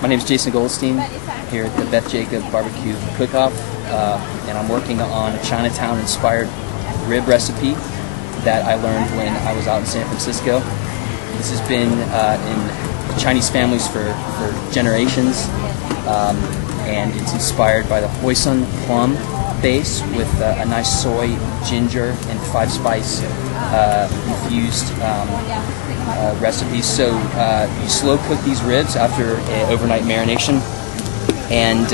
My name is Jason Goldstein here at the Beth Jacob barbecue cook-off, and I'm working on a Chinatown-inspired rib recipe that I learned when I was out in San Francisco. This has been in Chinese families for generations, and it's inspired by the hoisin plum base with a nice soy, ginger, and 5-spice infused recipes. So you slow cook these ribs after overnight marination, and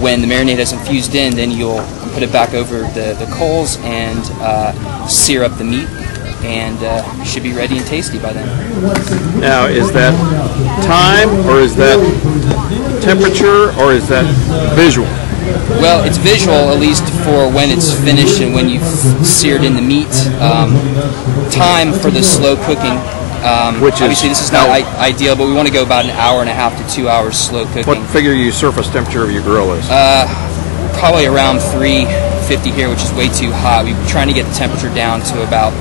when the marinade has infused in, then you'll put it back over the coals and sear up the meat, and it should be ready and tasty by then. Now, is that time, or is that temperature, or is that visual? Well, it's visual, at least for when it's finished and when you've seared in the meat. Time for the slow cooking, which obviously this is not ideal, but we want to go about an hour and a half to 2 hours slow cooking. What figure your surface temperature of your grill is? Probably around 350 here, which is way too hot. We're trying to get the temperature down to about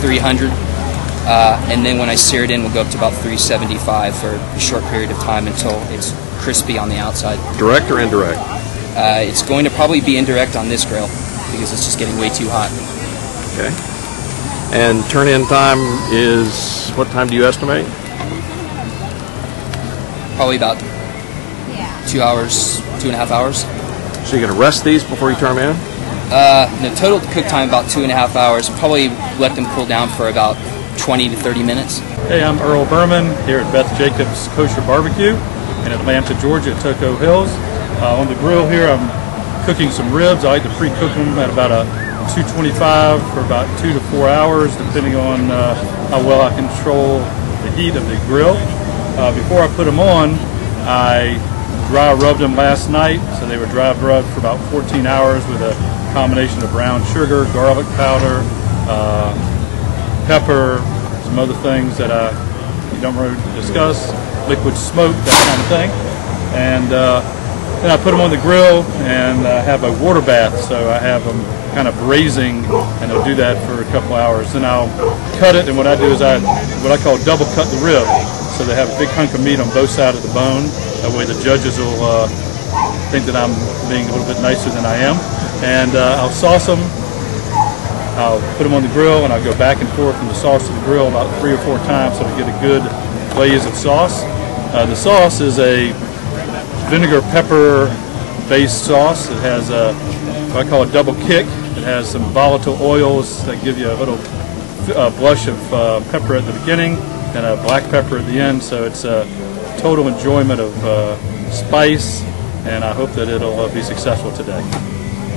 300, and then when I sear it in, we'll go up to about 375 for a short period of time until it's crispy on the outside. Direct or indirect? It's going to probably be indirect on this grill because it's just getting way too hot. Okay. And turn-in time is, what time do you estimate? Probably about 2 hours, 2.5 hours. So you're going to rest these before you turn them in? No, total cook time about 2.5 hours. Probably let them cool down for about 20 to 30 minutes. Hey, I'm Earl Berman here at Beth Jacob's Kosher BBQ in Atlanta, Georgia at Toco Hills. On the grill here, I'm cooking some ribs. I like to pre-cook them at about a 225 for about 2 to 4 hours, depending on how well I control the heat of the grill. Before I put them on, I dry rubbed them last night, so they were dry rubbed for about 14 hours with a combination of brown sugar, garlic powder, pepper, some other things that you don't really discuss, liquid smoke, that kind of thing. And then I put them on the grill and have a water bath, so I have them kind of braising, and I'll do that for a couple hours. Then I'll cut it, and what I do is what I call double cut the rib, so they have a big hunk of meat on both sides of the bone. That way the judges will think that I'm being a little bit nicer than I am. And I'll sauce them. I'll put them on the grill, and I'll go back and forth from the sauce to the grill about 3 or 4 times so to get a good glaze of sauce. The sauce is a vinegar pepper based sauce. It has what I call a double kick. It has some volatile oils that give you a little blush of pepper at the beginning and a black pepper at the end, so it's a total enjoyment of spice, and I hope that it'll be successful today.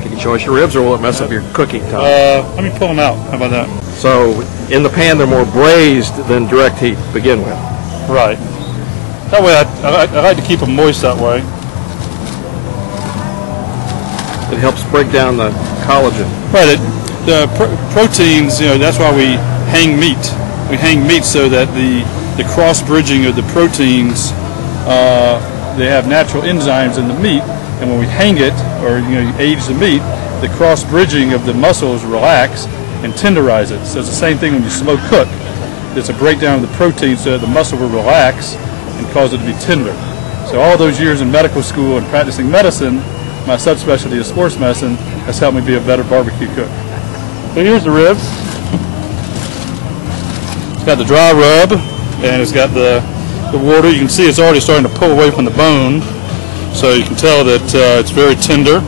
Can you show us your ribs, or will it mess up your cooking time? Let me pull them out. How about that? So in the pan they're more braised than direct heat to begin with. Right. That way I like to keep them moist that way. It helps break down the collagen. Right. The proteins, that's why we hang meat. We hang meat so that the cross bridging of the proteins, they have natural enzymes in the meat, and when we hang it, or you age the meat, the cross bridging of the muscles relax and tenderize it. So it's the same thing when you slow cook. It's a breakdown of the protein so that the muscle will relax and cause it to be tender. So all those years in medical school and practicing medicine, my subspecialty is sports medicine, has helped me be a better barbecue cook. So here's the rib. It's got the dry rub, and it's got the water. You can see it's already starting to pull away from the bone, so you can tell that it's very tender.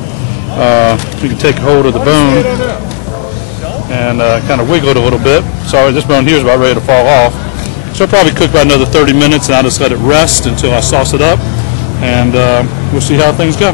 You can take hold of the bone and kind of wiggle it a little bit. Sorry, this bone here is about ready to fall off. So I'll probably cook about another 30 minutes, and I'll just let it rest until I sauce it up, and we'll see how things go.